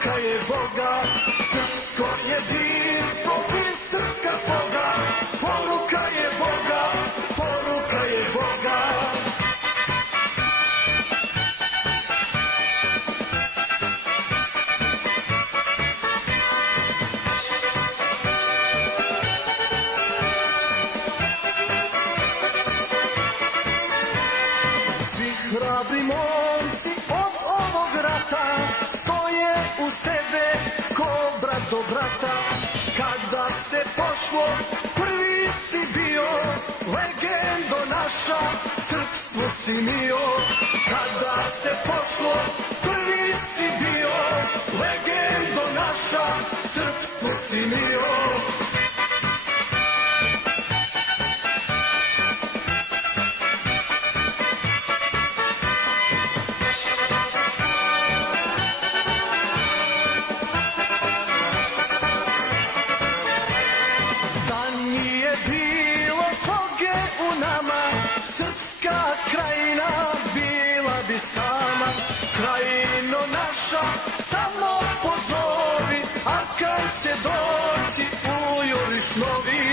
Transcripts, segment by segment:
poruka je Boga, srpsko jedinstvo i srpska sloga. Poruka je Boga, poruka je Boga. Hrabri momci od ovog rata stoje uz tebe ko brat do brata. Kada se pošlo, prvi si bio, legendo naša, srpstvo si mio. Kada se pošlo, prvi si bio, legendo naša, srpstvo si mio. Nije bilo sloge u nama, srpska krajina bila bi sama. Krajino naša, samo pozovi, a kad će doći ujuriš novi.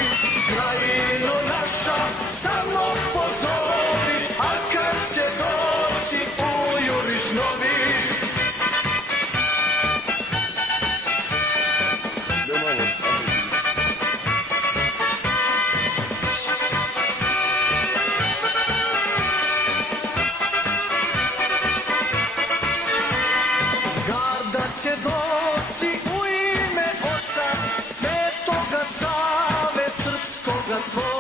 Krajino naša, samo pozovi, a kad će doći ujuriš novi. Garda će doći u ime Oca, Svetoga Save, srpskoga tvoga.